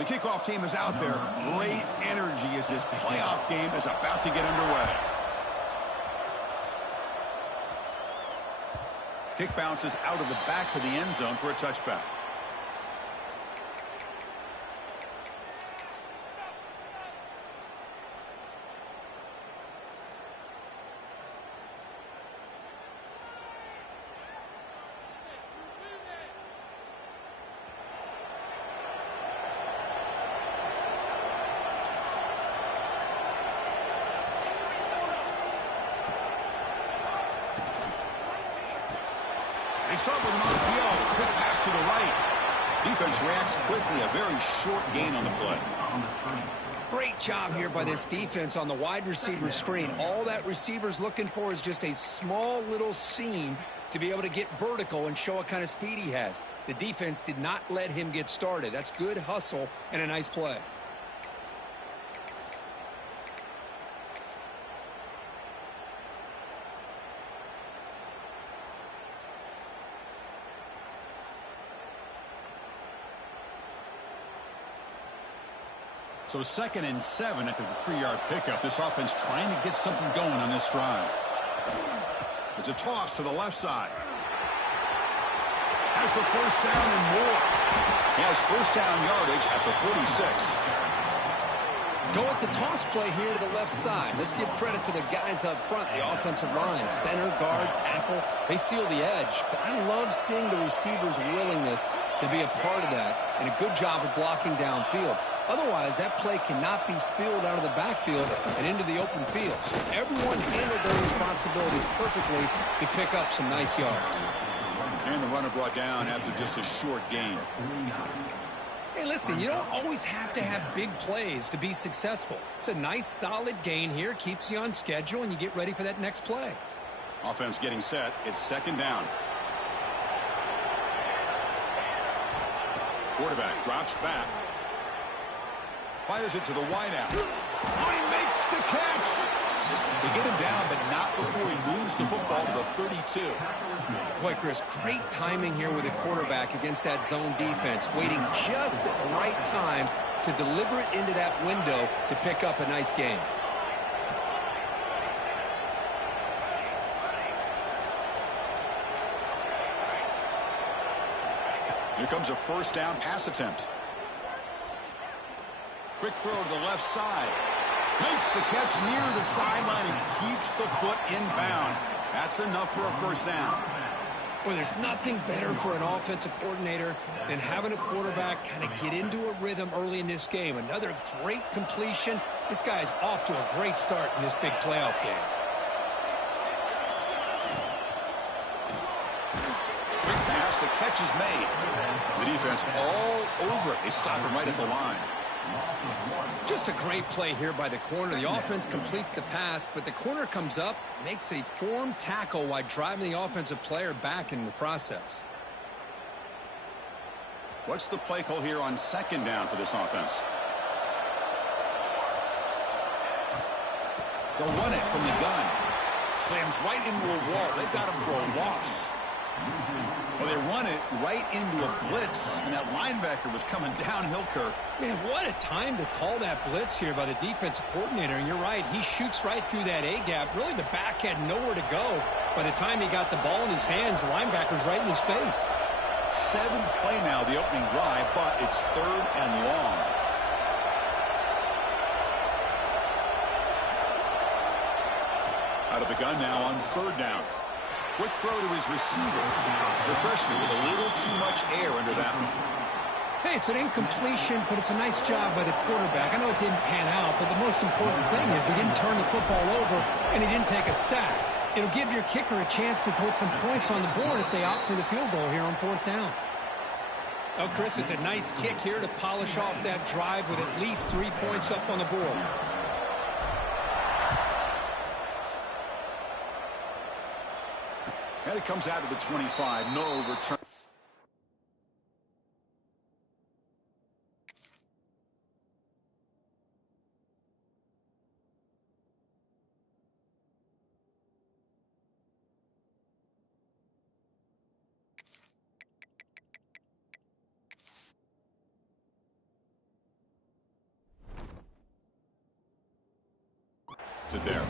The kickoff team is out there. Great energy as this playoff game is about to get underway. Kick bounces out of the back of the end zone for a touchback. They start with an RPO. Quick pass to the right. Defense reacts quickly. A very short gain on the play. Great job here by this defense on the wide receiver screen. All that receiver's looking for is just a small little seam to be able to get vertical and show what kind of speed he has. The defense did not let him get started. That's good hustle and a nice play. So 2nd and 7 after the 3-yard pickup. This offense trying to get something going on this drive. It's a toss to the left side. Has the first down and more. He has first down yardage at the 46. Go with the toss play here to the left side. Let's give credit to the guys up front, the offensive line, center, guard, tackle. They seal the edge. But I love seeing the receivers' willingness to be a part of that and a good job of blocking downfield. Otherwise, that play cannot be spilled out of the backfield and into the open field. So everyone handled their responsibilities perfectly to pick up some nice yards. And the runner brought down after just a short gain. Hey, listen, you don't always have to have big plays to be successful. It's a nice, solid gain here. Keeps you on schedule, and you get ready for that next play. Offense getting set. It's 2nd down. Quarterback drops back. Fires it to the wideout. Oh, he makes the catch. They get him down, but not before he moves the football to the 32. Boy, Chris, great timing here with the quarterback against that zone defense, waiting just at the right time to deliver it into that window to pick up a nice gain. Here comes a first down pass attempt. Quick throw to the left side. Makes the catch near the sideline and keeps the foot in bounds. That's enough for a first down. Boy, there's nothing better for an offensive coordinator than having a quarterback kind of get into a rhythm early in this game. Another great completion. This guy is off to a great start in this big playoff game. Quick pass, the catch is made. The defense all over it. They stop him right at the line. Just a great play here by the corner. The offense completes the pass, but the corner comes up, makes a form tackle while driving the offensive player back in the process. What's the play call here on 2nd down for this offense? They'll run it from the gun. Slams right into a wall. They've got him for a loss. Well, they run it right into a blitz, and that linebacker was coming downhill, Kirk. Man, what a time to call that blitz here by the defensive coordinator. And you're right, he shoots right through that A-gap. Really, the back had nowhere to go. By the time he got the ball in his hands, the linebacker's right in his face. 7th play now, the opening drive, but it's 3rd and long. Out of the gun now on 3rd down. Quick throw to his receiver. The freshman with a little too much air under that one. Hey, it's an incompletion, but it's a nice job by the quarterback. I know it didn't pan out, but the most important thing is he didn't turn the football over and he didn't take a sack. It'll give your kicker a chance to put some points on the board if they opt for the field goal here on 4th down. Oh, Chris, it's a nice kick here to polish off that drive with at least 3 points up on the board. And it comes out of the 25. No return. intercepted there.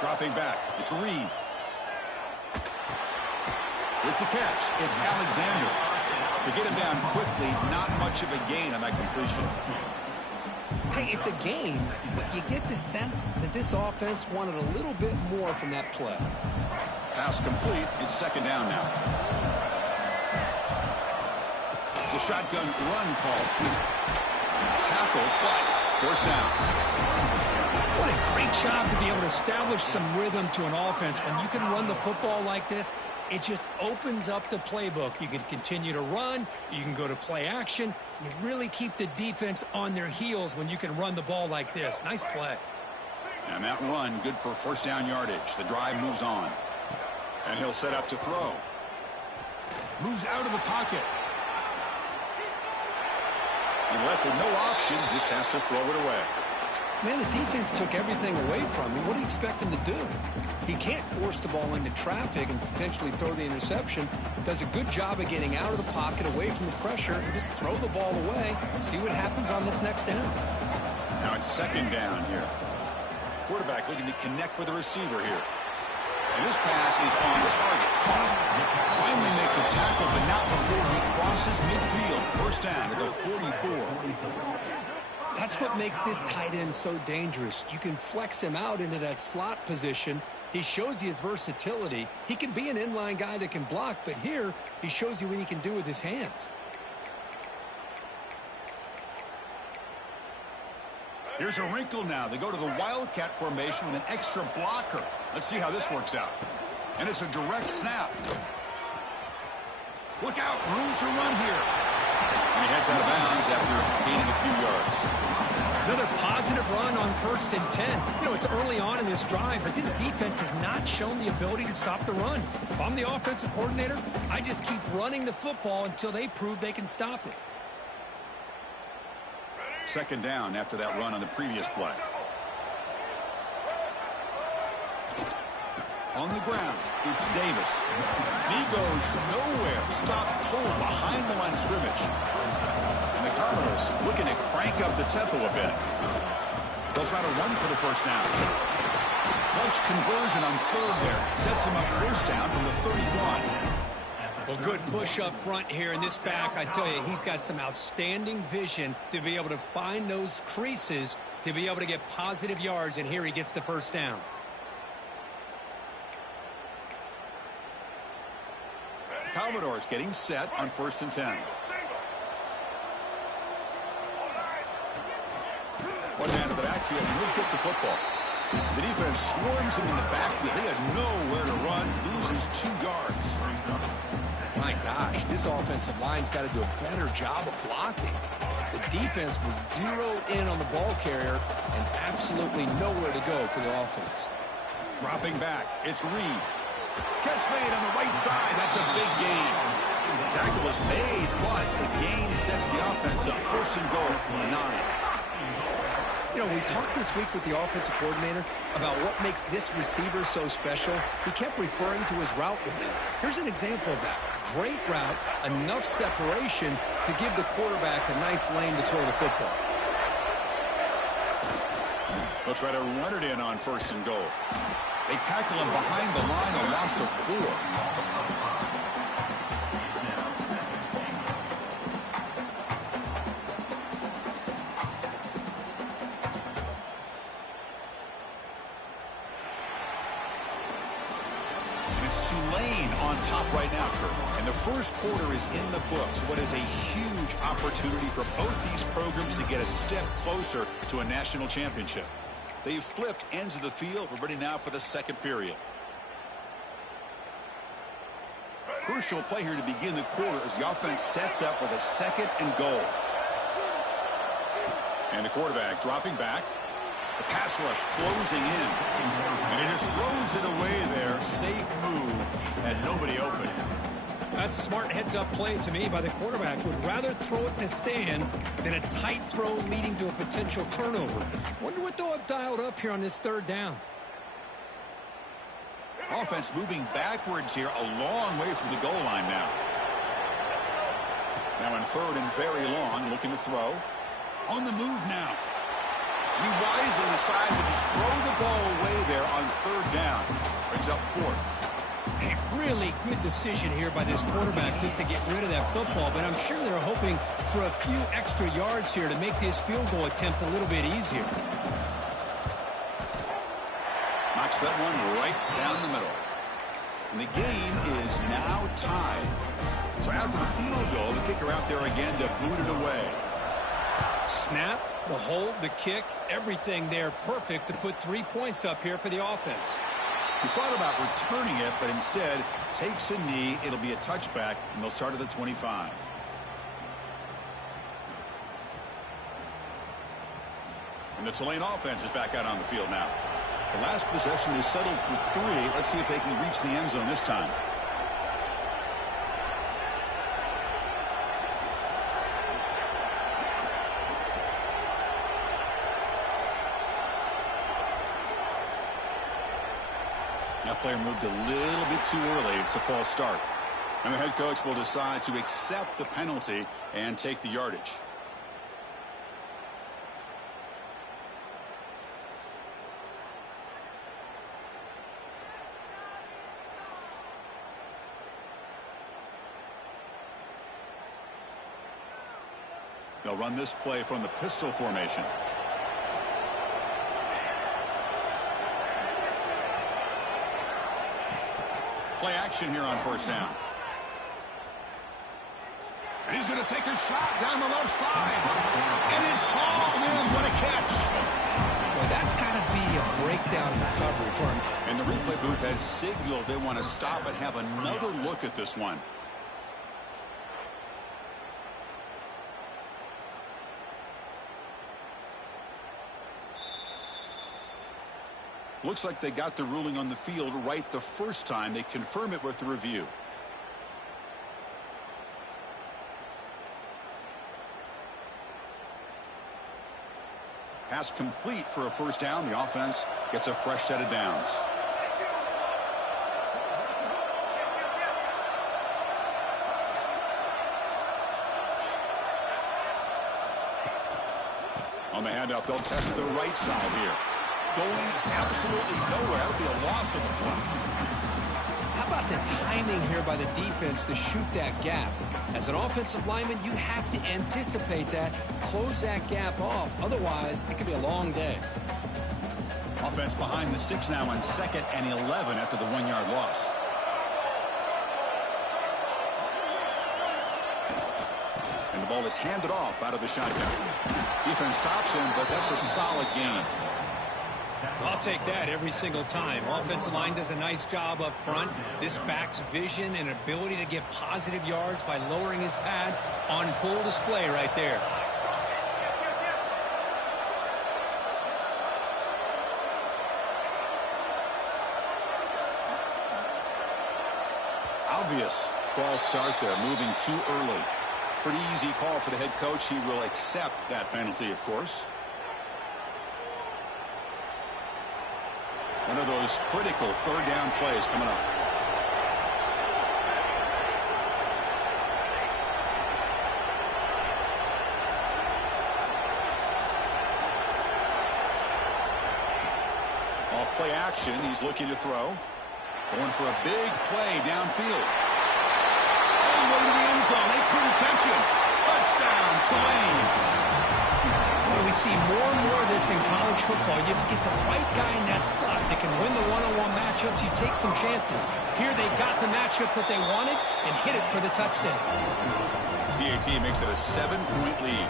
Dropping back, it's Reed. With the catch, it's Alexander. To get him down quickly, not much of a gain on that completion. Hey, it's a game, but you get the sense that this offense wanted a little bit more from that play. Pass complete. It's second down now. It's a shotgun run call. Tackle, but first down. What a great job to be able to establish some rhythm to an offense. When you can run the football like this, it just opens up the playbook. You can continue to run. You can go to play action. You really keep the defense on their heels when you can run the ball like this. Nice play. And that run, good for first down yardage. The drive moves on. And he'll set up to throw. Moves out of the pocket. He left with no option. Just has to throw it away. Man, the defense took everything away from him. What do you expect him to do? He can't force the ball into traffic and potentially throw the interception. Does a good job of getting out of the pocket, away from the pressure, and just throw the ball away. See what happens on this next down. Now it's second down here. Quarterback looking to connect with the receiver here. And this pass is on target. Finally make the tackle, but not before he crosses midfield. First down to the 44. That's what makes this tight end so dangerous. You can flex him out into that slot position. He shows you his versatility. He can be an inline guy that can block, but here he shows you what he can do with his hands. Here's a wrinkle now. They go to the Wildcat formation with an extra blocker. Let's see how this works out. And it's a direct snap. Look out, room to run here. And he heads out of bounds after gaining a few yards. Another positive run on 1st and 10. You know, it's early on in this drive, but this defense has not shown the ability to stop the run. If I'm the offensive coordinator, I just keep running the football until they prove they can stop it. Second down after that run on the previous play. On the ground, it's Davis. He goes nowhere. Stopped cold behind the line of scrimmage. And the Commodores looking to crank up the tempo a bit. They'll try to run for the first down. Clutch conversion on third there. Sets him up first down from the 31. Well, good push up front here in this back. I tell you, he's got some outstanding vision to be able to find those creases, to be able to get positive yards, and here he gets the first down. Commodores getting set on 1st and 10. One man to the backfield, and he'll get the football. The defense swarms him in the backfield. He had nowhere to run, loses 2 yards. My gosh, this offensive line's got to do a better job of blocking. The defense was zeroed in on the ball carrier and absolutely nowhere to go for the offense. Dropping back, it's Reed. Catch made on the right side. That's a big gain. The tackle was made, but the gain sets the offense up. 1st and goal from the 9. You know, we talked this week with the offensive coordinator about what makes this receiver so special. He kept referring to his route running. Here's an example of that. Great route, enough separation to give the quarterback a nice lane to throw the football. They'll try to run it in on 1st and goal. They tackle him behind the line, a loss of 4. It's Tulane on top right now, Kurt. And the first quarter is in the books. What is a huge opportunity for both these programs to get a step closer to a national championship. They've flipped ends of the field. We're ready now for the second period. Crucial play here to begin the quarter as the offense sets up with a 2nd and goal. And the quarterback dropping back. The pass rush closing in. And he just throws it away there. Safe move. And nobody open. That's a smart heads-up play to me by the quarterback. Would rather throw it in the stands than a tight throw leading to a potential turnover. Wonder what they'll have dialed up here on this third down. Offense moving backwards here, a long way from the goal line now. Now in third and very long, looking to throw. On the move now. He wisely decides to just throw the ball away there on third down. Brings up fourth. A really good decision here by this quarterback just to get rid of that football, but I'm sure they're hoping for a few extra yards here to make this field goal attempt a little bit easier. Knocks that one right down the middle. And the game is now tied. So after the field goal, the kicker out there again to boot it away. Snap, the hold, the kick, everything there perfect to put 3 points up here for the offense. He thought about returning it, but instead takes a knee. It'll be a touchback, and they'll start at the 25. And the Tulane offense is back out on the field now. The last possession is settled for 3. Let's see if they can reach the end zone this time. That player moved a little bit too early to false start. And the head coach will decide to accept the penalty and take the yardage. They'll run this play from the pistol formation. Play action here on first down. And he's going to take a shot down the left side. And it's hauled in. What a catch. Well, that's got to be a breakdown in coverage for him. And the replay booth has signaled they want to stop and have another look at this one. Looks like they got the ruling on the field right the first time. They confirm it with the review. Pass complete for a first down. The offense gets a fresh set of downs. On the handoff, they'll test the right side here. Going absolutely nowhere. That'll be a loss of the block. How about the timing here by the defense to shoot that gap? As an offensive lineman, you have to anticipate that, close that gap off. Otherwise, it could be a long day. Offense behind the 6 now on 2nd and 11 after the 1-yard loss. And the ball is handed off out of the shotgun. Defense stops him, but that's a solid gain. I'll take that every single time. Offensive line does a nice job up front. This back's vision and ability to get positive yards by lowering his pads on full display right there. Obvious false start there, moving too early. Pretty easy call for the head coach. He will accept that penalty, of course. One of those critical third down plays coming up. Off play action, he's looking to throw. Going for a big play downfield. All the way to the end zone. They couldn't catch him. Touchdown, Tulane. Boy, we see more and more of this in college football. You have to get the right guy in that slot that can win the one-on-one matchups. You take some chances. Here they got the matchup that they wanted and hit it for the touchdown. PAT makes it a 7-point lead.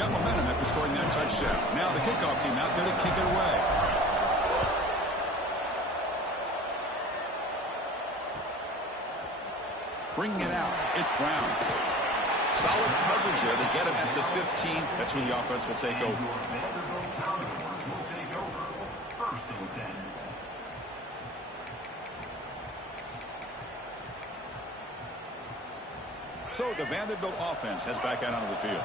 Got momentum after scoring that touchdown. Now the kickoff team out there to kick it away. Bringing it out, it's Brown. Solid coverage there. They get him at the 15. That's when the offense will take over. So the Vanderbilt offense heads back out onto the field.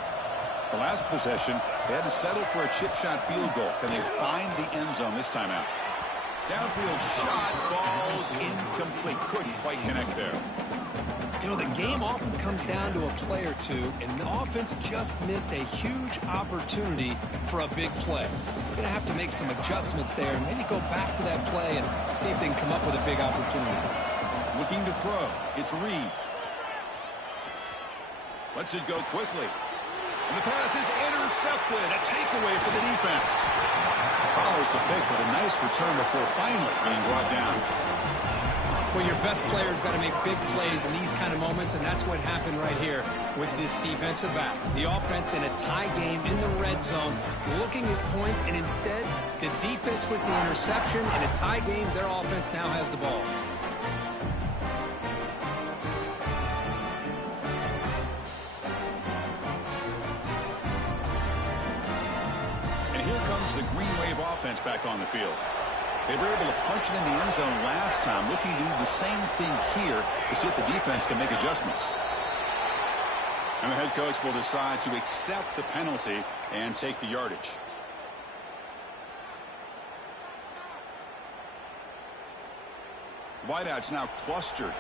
The last possession, they had to settle for a chip shot field goal. Can they find the end zone this time out? Downfield shot falls incomplete. Couldn't quite connect there. You know, the game often comes down to a play or two, and the offense just missed a huge opportunity for a big play. They're going to have to make some adjustments there and maybe go back to that play and see if they can come up with a big opportunity. Looking to throw. It's Reed. Lets it go quickly. And the pass is intercepted. A takeaway for the defense. Follows the pick with a nice return before finally being brought down. Well, your best player's got to make big plays in these kind of moments, and that's what happened right here with this defensive back. The offense in a tie game in the red zone, looking at points, and instead, the defense with the interception. In a tie game, their offense now has the ball. And here comes the Green Wave offense back on the field. They were able to punch it in the end zone last time, looking to do the same thing here to see if the defense can make adjustments. And the head coach will decide to accept the penalty and take the yardage. Wideouts now clustered.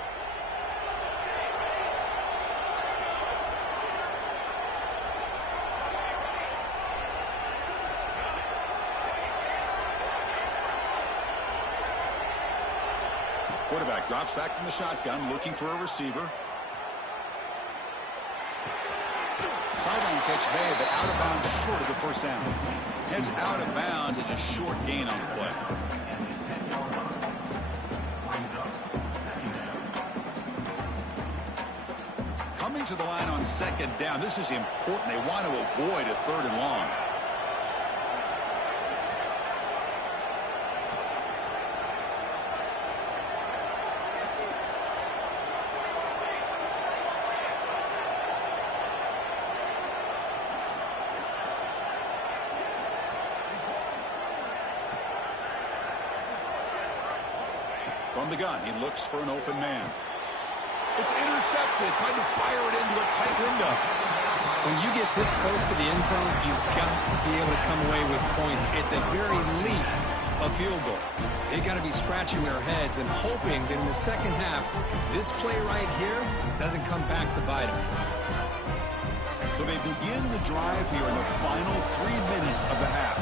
Quarterback drops back from the shotgun, looking for a receiver. Sideline catch made, but out of bounds short of the first down. Heads out of bounds as a short gain on the play. Coming to the line on second down. This is important. They want to avoid a third and long. From the gun, he looks for an open man. It's intercepted. Tried to fire it into a tight window. When you get this close to the end zone, you've got to be able to come away with points, at the very least, a field goal. They got to be scratching their heads and hoping that in the second half, this play right here doesn't come back to bite them. So they begin the drive here in the final 3 minutes of the half.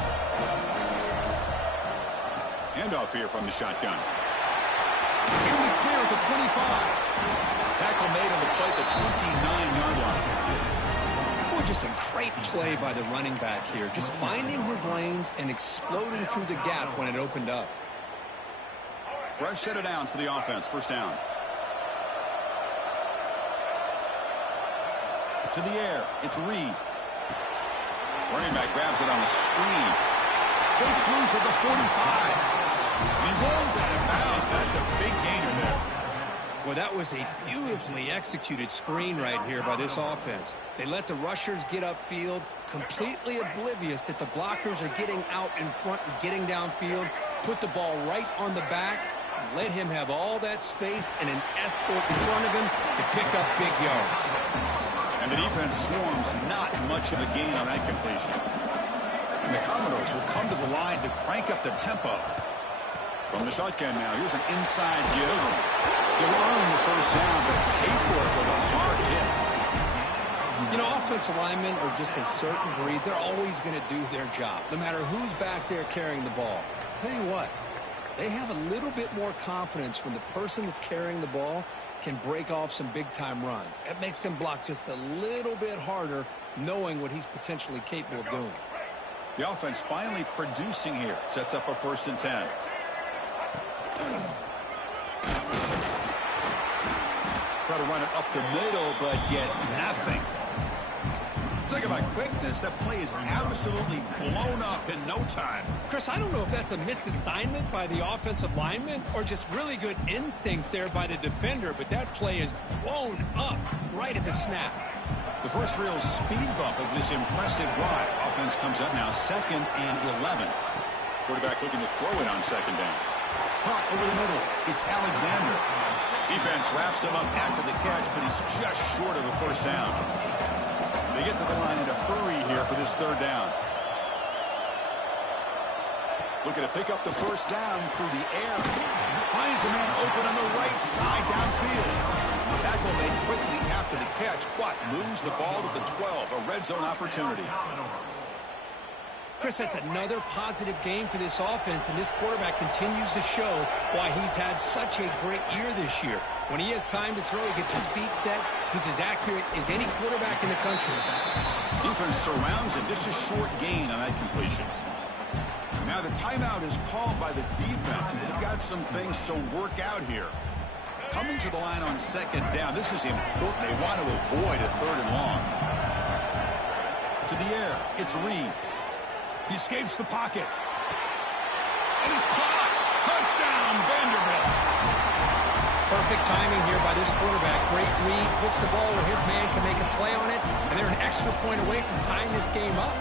Handoff here from the shotgun. In the clear at the 25. Tackle made on the play at the 29-yard line. Boy, just a great play by the running back here. Just finding his lanes and exploding through the gap when it opened up. Fresh set of downs for the offense. First down. To the air. It's Reed. Running back grabs it on the screen. Breaks loose at the 45. He runs out of bounds. That's a big gainer there. Well, that was a beautifully executed screen right here by this offense. They let the rushers get upfield, completely oblivious that the blockers are getting out in front and getting downfield, put the ball right on the back, and let him have all that space and an escort in front of him to pick up big yards. And the defense swarms, not much of a gain on that completion. And the Commodores will come to the line to crank up the tempo. From the shotgun now, here's an inside give. He'll earn the first down, but pay for it with a hard hit. You know, offensive linemen are just a certain breed. They're always going to do their job, no matter who's back there carrying the ball. I'll tell you what, they have a little bit more confidence when the person that's carrying the ball can break off some big-time runs. That makes them block just a little bit harder, knowing what he's potentially capable of doing. The offense finally producing here. Sets up a 1st and 10. Try to run it up the middle, but get nothing. Talk about quickness. That play is absolutely blown up in no time. Chris, I don't know if that's a misassignment by the offensive lineman or just really good instincts there by the defender, but that play is blown up right at the snap. The first real speed bump of this impressive drive. Offense comes up now 2nd and 11. Quarterback looking to throw it on 2nd down. Caught over the middle. It's Alexander. Defense wraps him up after the catch, but he's just short of a first down. They get to the line in a hurry here for this third down. Looking to pick up the first down through the air. Finds a man open on the right side downfield. Tackle made quickly after the catch, but moves the ball to the 12, a red zone opportunity. Chris, that's another positive game for this offense, and this quarterback continues to show why he's had such a great year this year. When he has time to throw, he gets his feet set. He's as accurate as any quarterback in the country. Defense surrounds him. Just a short gain on that completion. Now the timeout is called by the defense. They've got some things to work out here. Coming to the line on second down. This is important. They want to avoid a third and long. To the air. It's Reed. He escapes the pocket. And it's caught. Touchdown, Vanderbilt. Perfect timing here by this quarterback. Great read. Puts the ball where his man can make a play on it. And they're an extra point away from tying this game up.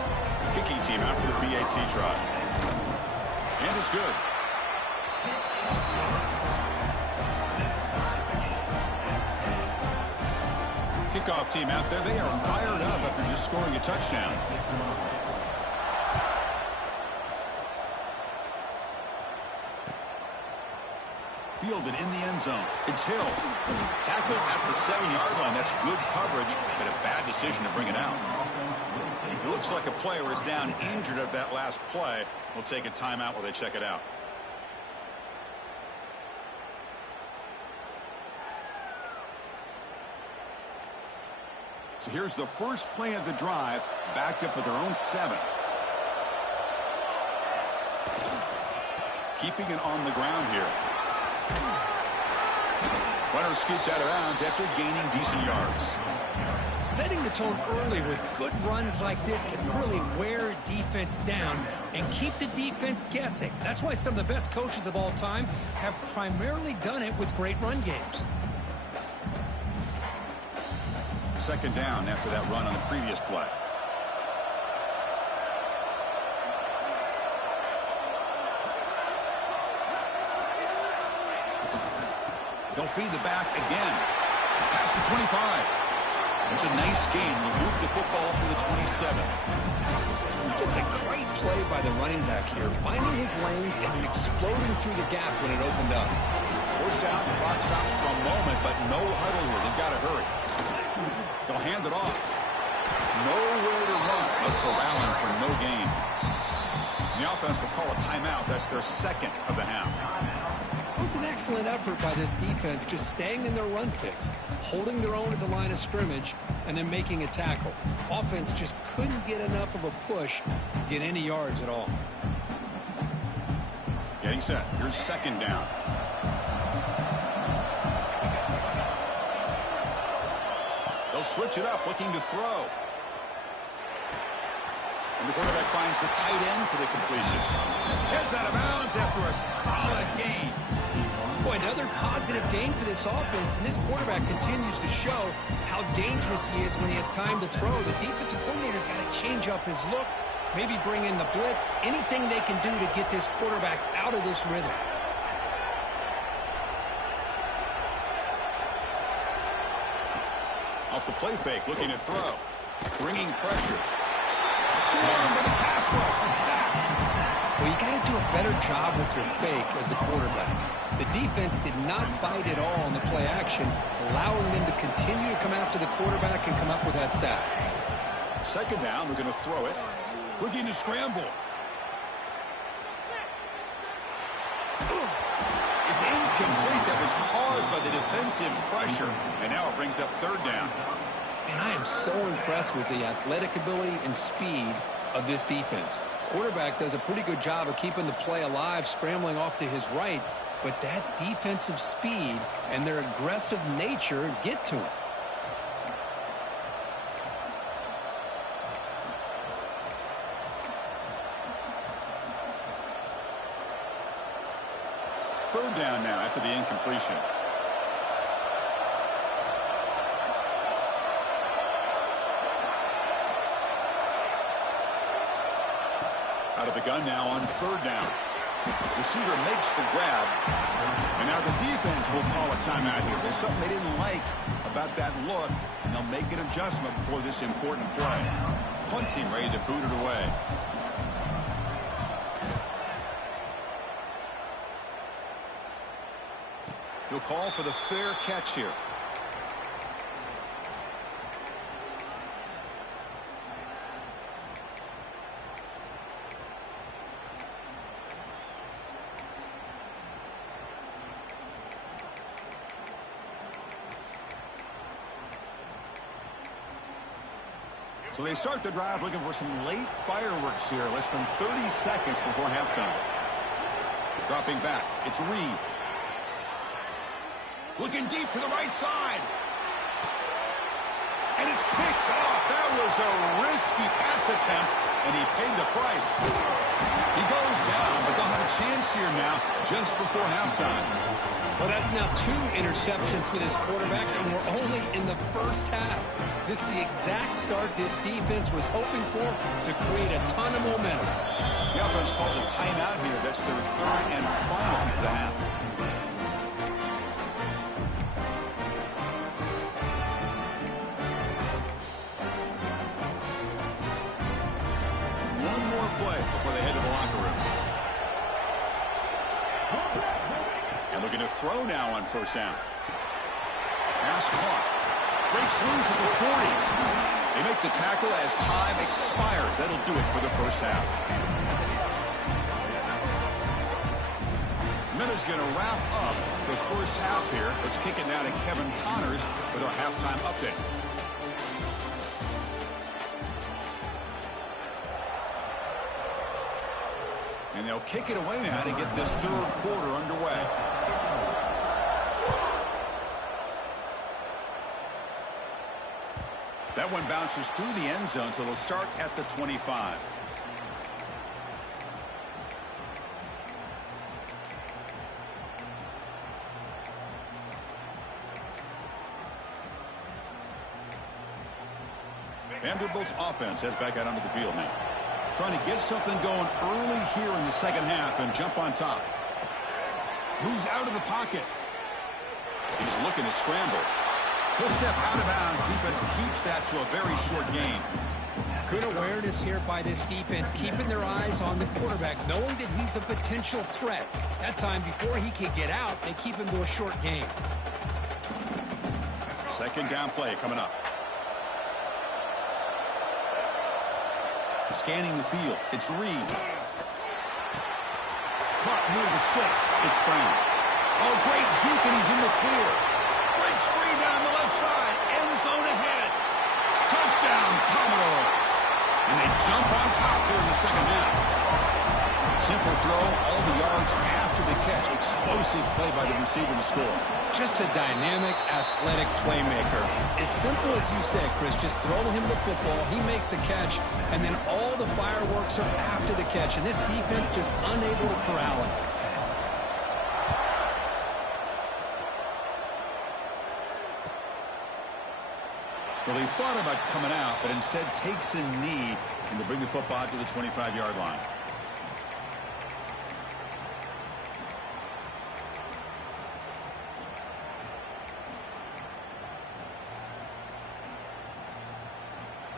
Kicking team out for the PAT try. And it's good. Kickoff team out there. They are fired up after just scoring a touchdown. Fielded in the end zone. It's Hill. Tackled at the 7-yard line. That's good coverage, but a bad decision to bring it out. It looks like a player is down injured at that last play. We'll take a timeout while they check it out. So here's the first play of the drive, backed up with their own 7. Keeping it on the ground here. Runner scoots out of bounds after gaining decent yards. Setting the tone early with good runs like this can really wear defense down and keep the defense guessing. That's why some of the best coaches of all time have primarily done it with great run games. Second down after that run on the previous play. They'll feed the back again. Past the 25. It's a nice gain. They'll move the football up to the 27. Just a great play by the running back here, finding his lanes and then exploding through the gap when it opened up. First down, the clock stops for a moment, but no huddle here. They've got to hurry. They'll hand it off. Nowhere to run, but corralling for no gain. The offense will call a timeout. That's their second of the half. It was an excellent effort by this defense, just staying in their run fix, holding their own at the line of scrimmage, and then making a tackle. Offense just couldn't get enough of a push to get any yards at all. Getting set. Here's second down. They'll switch it up, looking to throw. And the quarterback finds the tight end for the completion. Heads out of bounds after a solid gain. Boy, another positive game for this offense, and this quarterback continues to show how dangerous he is when he has time to throw. The defensive coordinator's got to change up his looks, maybe bring in the blitz, anything they can do to get this quarterback out of this rhythm. Off the play fake, looking to throw. Bringing pressure. Swarmed by the pass rush. A sack. Well, you got to do a better job with your fake as the quarterback. The defense did not bite at all on the play action, allowing them to continue to come after the quarterback and come up with that sack. Second down, we're going to throw it. Looking to scramble. It's incomplete. That was caused by the defensive pressure. And now it brings up third down. And I am so impressed with the athletic ability and speed of this defense. Quarterback does a pretty good job of keeping the play alive, scrambling off to his right, but that defensive speed and their aggressive nature get to him. Third down now after the incompletion. Out of the gun now on third down. Receiver makes the grab. And now the defense will call a timeout here. There's something they didn't like about that look, and they'll make an adjustment before this important play. Punt team ready to boot it away. He'll call for the fair catch here. So they start the drive looking for some late fireworks here, less than 30 seconds before halftime. Dropping back, it's Reed. Looking deep to the right side. And it's picked off. That was a risky pass attempt, and he paid the price. He goes down, but they'll have a chance here now just before halftime. Well, that's now 2 interceptions for this quarterback, and we're only in the first half. This is the exact start this defense was hoping for to create a ton of momentum. The offense calls a timeout here. That's their 3rd and final of the half. One more play before they head to the locker room. And looking to throw now on 1st down. Pass caught. Breaks loose at the 40. They make the tackle as time expires. That'll do it for the first half. And then it's going to wrap up the first half here. Let's kick it now to Kevin Connors with our halftime update. And they'll kick it away now to get this 3rd quarter underway. That one bounces through the end zone, so they'll start at the 25. Vanderbilt's offense heads back out onto the field now. Trying to get something going early here in the second half and jump on top. Moves out of the pocket. He's looking to scramble. He'll step out of bounds. Defense keeps that to a very short gain. Good awareness here by this defense, keeping their eyes on the quarterback, knowing that he's a potential threat. That time, before he can get out, they keep him to a short gain. 2nd down play coming up. Scanning the field. It's Reed. Caught near the sticks. It's Brown. Oh, great juke, and he's in the clear. Breaks free down the left side. End zone ahead. Touchdown, Commodores. And they jump on top here in the second half. Simple throw, all the yards after the catch. Explosive play by the receiver to score. Just a dynamic, athletic playmaker. As simple as you said, Chris, just throw him the football, he makes a catch, and then all the fireworks are after the catch. And this defense just unable to corral him. Well, he thought about coming out, but instead takes a knee and to bring the football to the 25-yard line.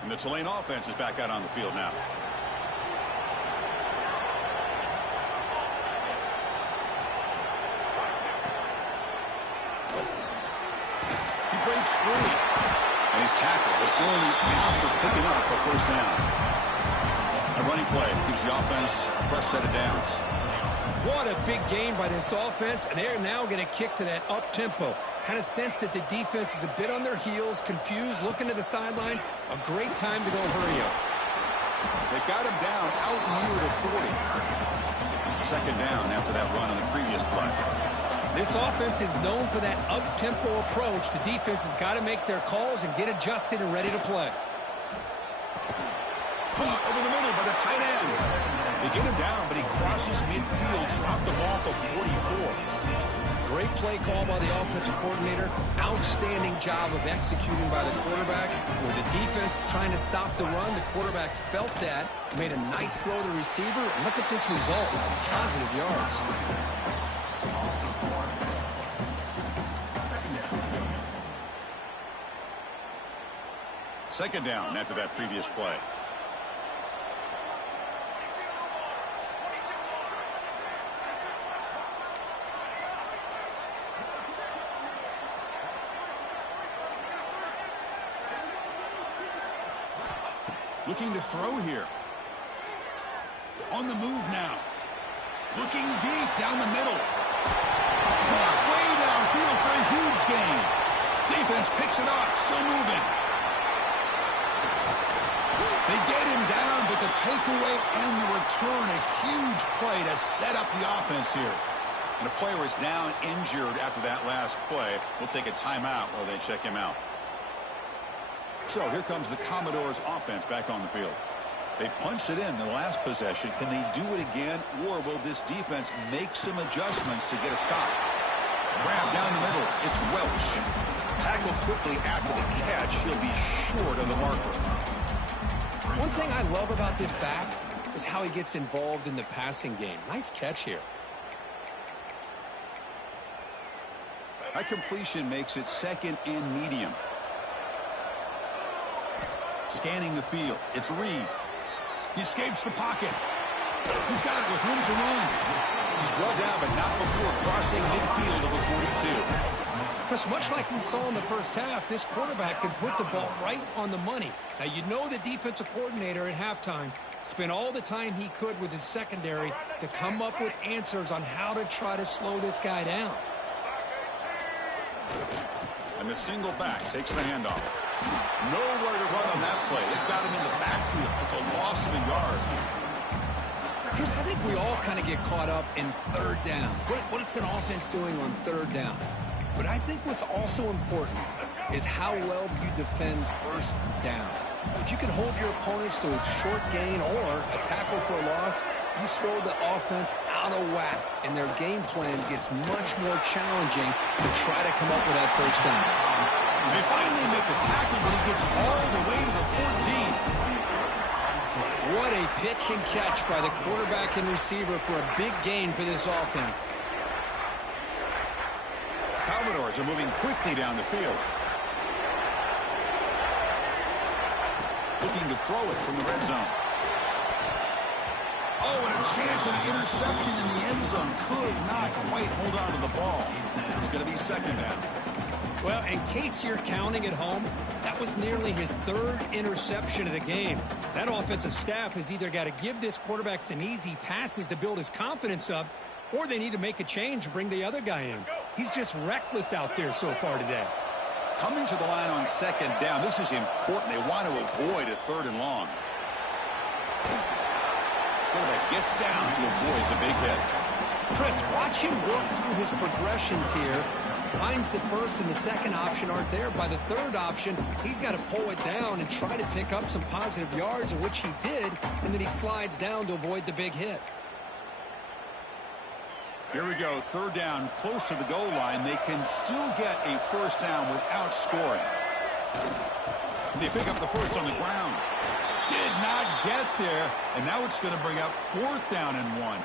And the Tulane offense is back out on the field now. He breaks free. And he's tackled, but only after picking up a 1st down. A running play gives the offense a fresh set of downs. What a big game by this offense, and they're now going to kick to that up-tempo. Kind of sense that the defense is a bit on their heels, confused, looking to the sidelines. A great time to go hurry up. They got him down out near the 40. 2nd down after that run on the previous play. This offense is known for that up-tempo approach. The defense has got to make their calls and get adjusted and ready to play. Caught over the middle by the tight end. They get him down, but he crosses midfield, spot the ball to 44. Great play call by the offensive coordinator. Outstanding job of executing by the quarterback. With the defense trying to stop the run, the quarterback felt that, made a nice throw to the receiver. And look at this result. It's positive yards. Second down after that previous play. Looking to throw here. On the move now. Looking deep down the middle. Brought way downfield for a huge gain. Defense picks it up. Still moving. They get him down, but the takeaway and the return, a huge play to set up the offense here. And the player is down injured after that last play. We'll take a timeout while they check him out. So here comes the Commodores offense back on the field. They punched it in the last possession. Can they do it again, or will this defense make some adjustments to get a stop? Grab down the middle. It's Welch. Tackled quickly after the catch. He'll be short of the marker. One thing I love about this back is how he gets involved in the passing game. Nice catch here. That completion makes it second and medium. Scanning the field. It's Reed. He escapes the pocket. He's got it with room to run. He's brought down, but not before crossing midfield of the 42. Chris, much like we saw in the first half, this quarterback can put the ball right on the money. Now, you know the defensive coordinator at halftime spent all the time he could with his secondary to come up with answers on how to try to slow this guy down. And the single back takes the handoff. Nowhere to run on that play. It got him in the backfield. It's a loss of a yard. Chris, I think we all kind of get caught up in third down. What's an offense doing on third down? But I think what's also important is how well you defend first down. If you can hold your opponents to a short gain or a tackle for a loss, you throw the offense out of whack, and their game plan gets much more challenging to try to come up with that first down. They finally make the tackle, but he gets all the way to the 14. What a pitch and catch by the quarterback and receiver for a big gain for this offense. Commodores are moving quickly down the field. Looking to throw it from the red zone. Oh, and a chance of interception in the end zone. Could not quite hold on to the ball. It's going to be second down. Well, in case you're counting at home, that was nearly his third interception of the game. That offensive staff has either got to give this quarterback some easy passes to build his confidence up, or they need to make a change and bring the other guy in. He's just reckless out there so far today. Coming to the line on second down, this is important. They want to avoid a third and long. Quarterback gets down to avoid the big hit. Chris, watch him work through his progressions here. Finds the first and the second option aren't there. By the third option, he's got to pull it down and try to pick up some positive yards, of which he did, and then he slides down to avoid the big hit. Here we go, third down, close to the goal line. They can still get a first down without scoring. They pick up the first on the ground. Did not get there, and now it's going to bring up fourth down and 1.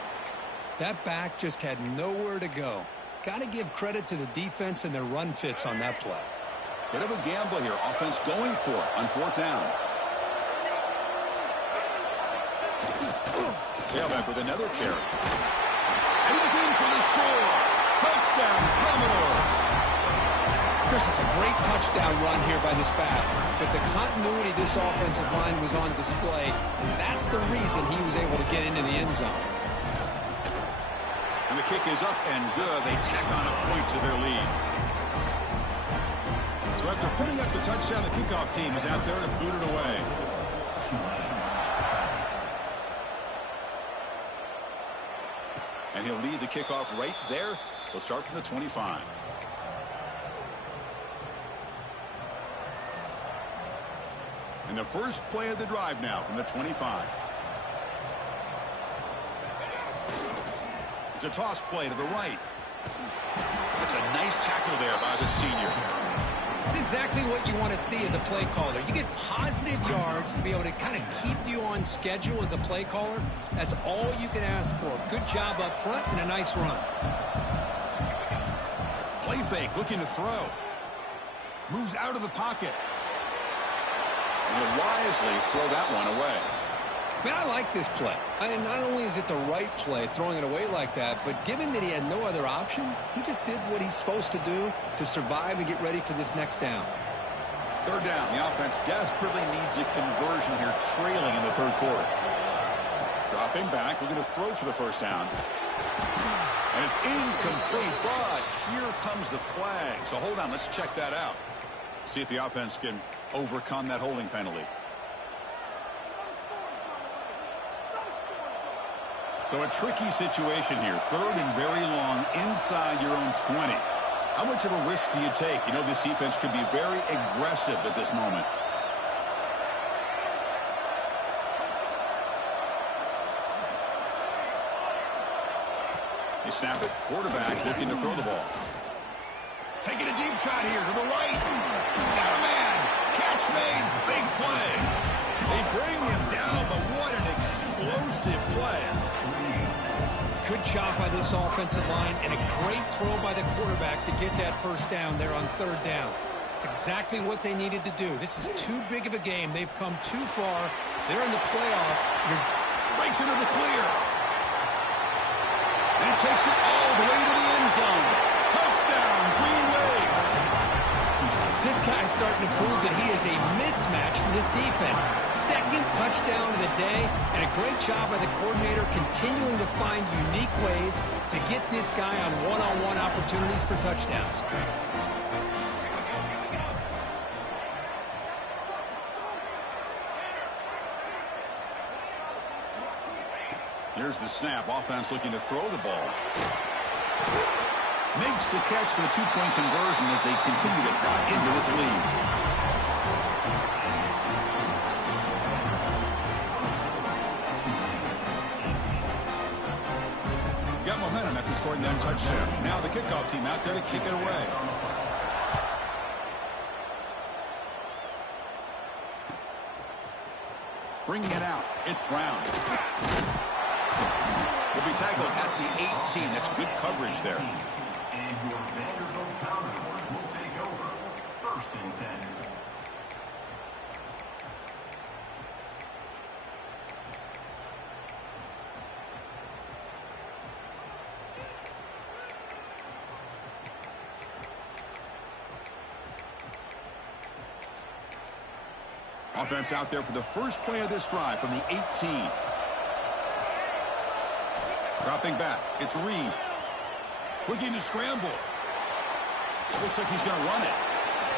That back just had nowhere to go. Got to give credit to the defense and their run fits on that play. Bit of a gamble here. Offense going for it on fourth down. Tailback with another carry. And he's in for the score. Touchdown, Commodores. Chris, it's a great touchdown run here by this back. But the continuity of this offensive line was on display, and that's the reason he was able to get into the end zone. And the kick is up and good. They tack on a point to their lead. So after putting up the touchdown, the kickoff team is out there to boot it away. And he'll lead the kickoff right there. He'll start from the 25. And the first play of the drive now from the 25. It's a toss play to the right. That's a nice tackle there by the senior. It's exactly what you want to see as a play caller. You get positive yards to be able to kind of keep you on schedule as a play caller. That's all you can ask for. Good job up front and a nice run. Play fake, looking to throw. Moves out of the pocket. He'll wisely throw that one away. Man, I like this play. Not only is it the right play, throwing it away like that, but given that he had no other option, he just did what he's supposed to do to survive and get ready for this next down. Third down. The offense desperately needs a conversion here, trailing in the third quarter. Dropping back, looking to throw for the first down. And it's incomplete, but here comes the flag. So hold on, let's check that out. See if the offense can overcome that holding penalty. So a tricky situation here. Third and very long inside your own 20. How much of a risk do you take? You know, this defense could be very aggressive at this moment. You snap it. Quarterback looking to throw the ball. Taking a deep shot here to the right. Got a man. Catch made. Big play. They bring him down, but what an explosive play. Good job by this offensive line and a great throw by the quarterback to get that first down there on third down. It's exactly what they needed to do. This is too big of a game. They've come too far. They're in the playoff. Breaks into the clear. And he takes it all the way to the end zone. Touchdown, Green Wave. This guy's starting to prove that he is a mismatch for this defense. Second touchdown of the day, and a great job by the coordinator continuing to find unique ways to get this guy on one-on-one opportunities for touchdowns. Here's the snap. Offense looking to throw the ball. Makes the catch for the two-point conversion as they continue to cut into this lead. Got momentum after scoring that touchdown. Now the kickoff team out there to kick it away. Bringing it out. It's Brown. Will be tackled at the 18. That's good coverage there. And your Vanderbilt Commodores will take over. First and 10. Offense out there for the first play of this drive from the 18. Dropping back. It's Reed. Looking to scramble. Looks like he's going to run it.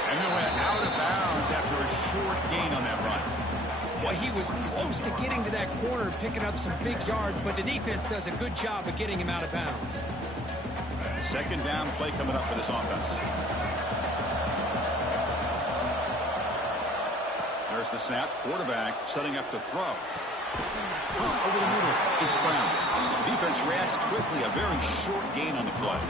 And he went out of bounds after a short gain on that run. Boy, he was close to getting to that corner, picking up some big yards, but the defense does a good job of getting him out of bounds. Second down play coming up for this offense. There's the snap. Quarterback setting up to throw. Over the middle. It's Brown. The defense reacts quickly. A very short gain on the play.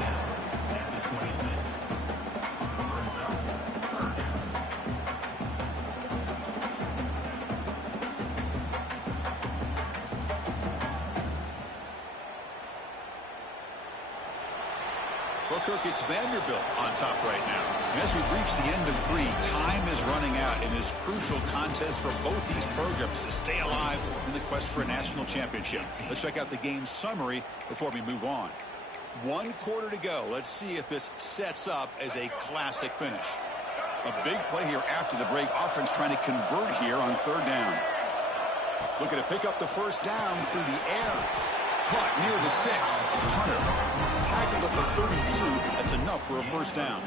Kirk, it's Vanderbilt on top right now. And as we reach the end of 3, time is running out in this crucial contest for both these programs to stay alive in the quest for a national championship. Let's check out the game summary before we move on. 1 quarter to go. Let's see if this sets up as a classic finish. A big play here after the break. Offense trying to convert here on third down. Looking to pick up the first down through the air. Caught near the sticks. It's Hunter. Tackled at the 32. That's enough for a first down.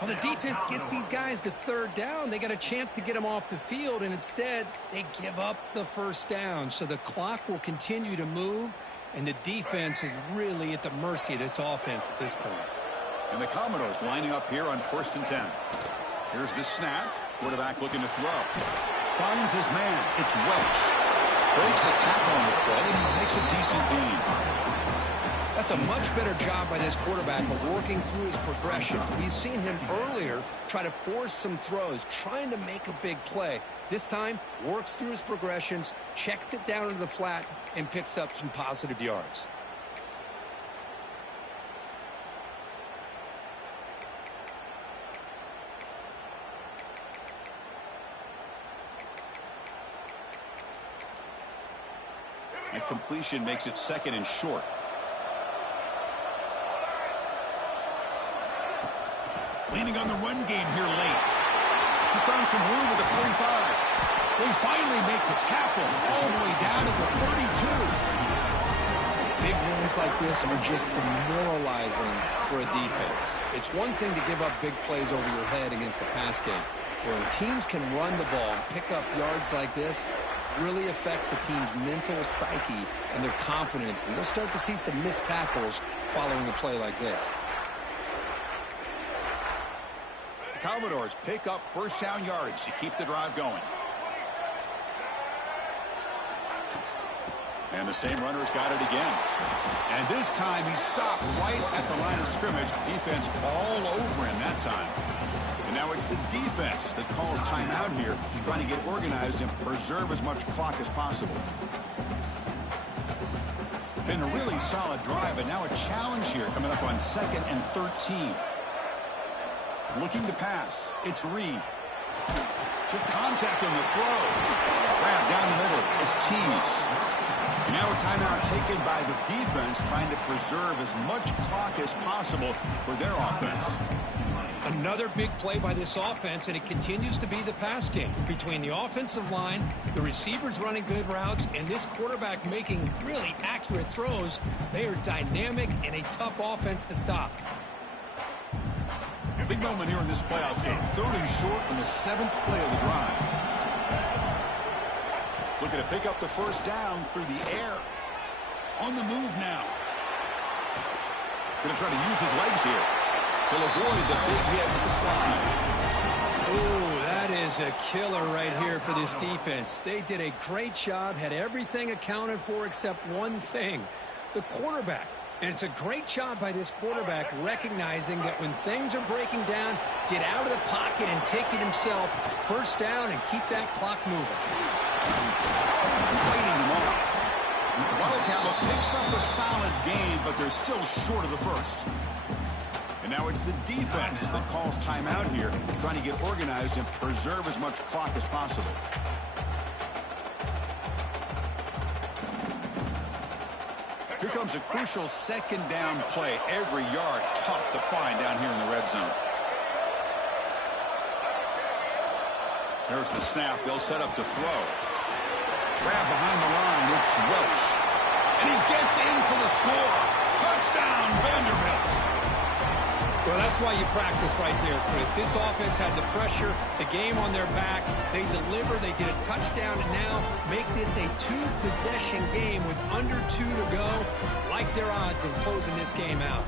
Well, the defense gets these guys to third down. They got a chance to get them off the field, and instead they give up the first down. So the clock will continue to move, and the defense is really at the mercy of this offense at this point. And the Commodores lining up here on 1st and 10. Here's the snap. Quarterback looking to throw. Finds his man. It's Welch. Breaks a tackle on the play and makes a decent gain. That's It's a much better job by this quarterback of working through his progressions. We've seen him earlier try to force some throws, trying to make a big play. This time, works through his progressions, checks it down into the flat, and picks up some positive yards. That completion makes it 2nd and short. Leaning on the run game here late. He's found some room at the 45. They finally make the tackle all the way down to the 32. Big runs like this are just demoralizing for a defense. It's one thing to give up big plays over your head against the pass game. Where teams can run the ball and pick up yards like this, really affects the team's mental psyche and their confidence. And you'll start to see some missed tackles following a play like this. The Commodores pick up first down yardage to keep the drive going. And the same runner's got it again. And this time he stopped right at the line of scrimmage. Defense all over him that time. And now it's the defense that calls timeout here, trying to get organized and preserve as much clock as possible. Been a really solid drive, but now a challenge here coming up on 2nd and 13. Looking to pass. It's Reed. Took contact on the throw. Grab down the middle. It's Tease. And now a timeout taken by the defense, trying to preserve as much clock as possible for their offense. Another big play by this offense, and it continues to be the pass game. Between the offensive line, the receivers running good routes, and this quarterback making really accurate throws, they are dynamic and a tough offense to stop. A big moment here in this playoff game. 3rd and short on the 7th play of the drive. Looking to pick up the first down through the air. On the move now. Going to try to use his legs here. He'll avoid the big hit with the slide. Oh, that is a killer right here for this defense. They did a great job, had everything accounted for except one thing, the quarterback. And it's a great job by this quarterback recognizing that when things are breaking down, get out of the pocket and take it himself. First down and keep that clock moving. Fighting him off. Wildcat picks up a solid gain, but they're still short of the first. And now it's the defense that calls timeout here, trying to get organized and preserve as much clock as possible. Here comes a crucial 2nd down play. Every yard tough to find down here in the red zone. There's the snap. They'll set up to throw. Grab behind the line. It's Welch. And he gets in for the score. Touchdown, Vanderbilt. Well, that's why you practice right there, Chris. This offense had the pressure, the game on their back. They deliver, they get a touchdown, and now make this a 2-possession game with under 2 to go. Like their odds of closing this game out.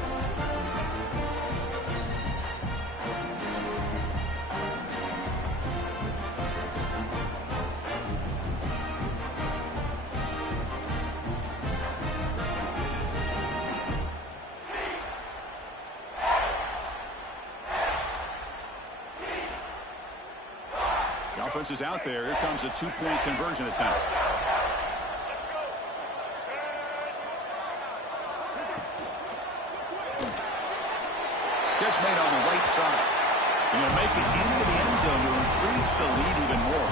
Offense is out there. Here comes a 2-point conversion attempt. Catch made on the right side. And he'll make it into the end zone to increase the lead even more.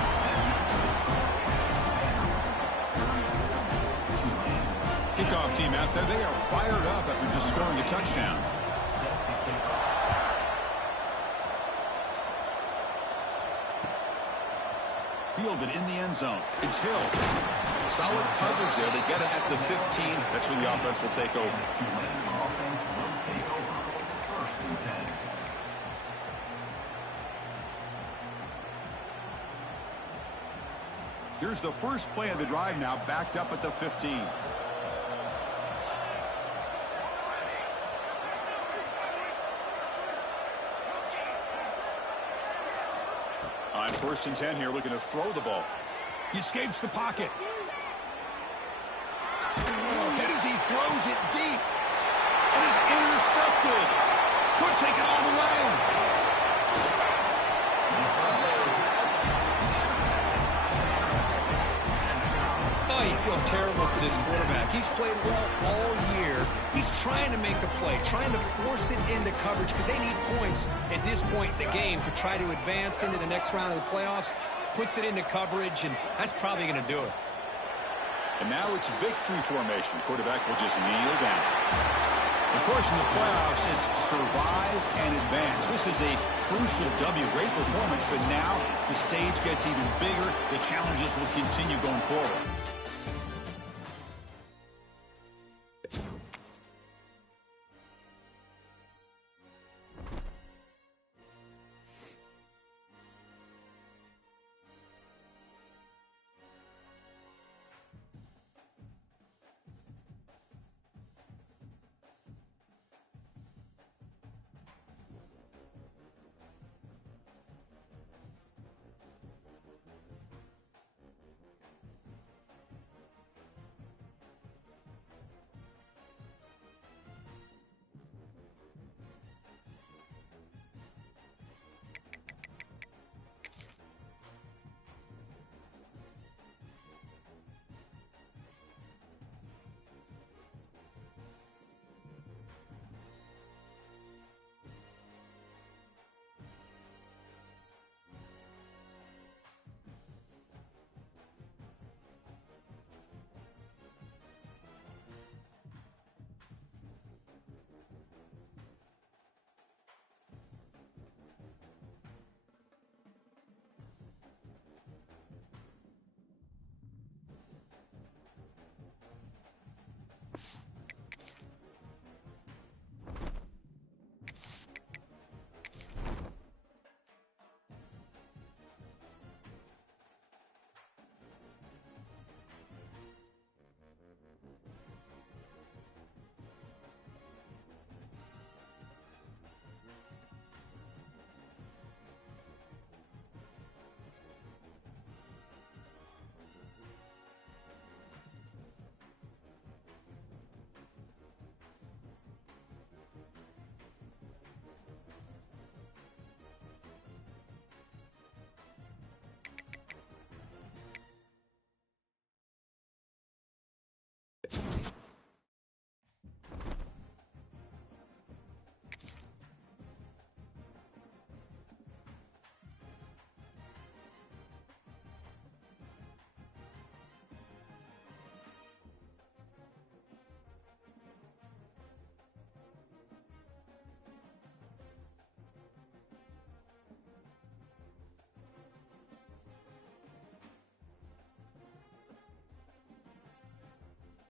Kickoff team out there. They are fired up after just scoring a touchdown. Fielded in the end zone. It's Hill. Solid coverage there. They get it at the 15. That's where the offense will take over. Here's the first play of the drive now, backed up at the 15. On 1st and 10 here, looking to throw the ball. He escapes the pocket. Hit as he throws it deep. take it all the way. Oh, you feel terrible for this quarterback. He's played well all year. He's trying to make a play, trying to force it into coverage because they need points at this point in the game to try to advance into the next round of the playoffs. Puts it into coverage, and that's probably going to do it. And now it's victory formation. The quarterback will just kneel down. Of course, in the playoffs, it's survive and advance. This is a crucial W. Great performance, but now the stage gets even bigger. The challenges will continue going forward.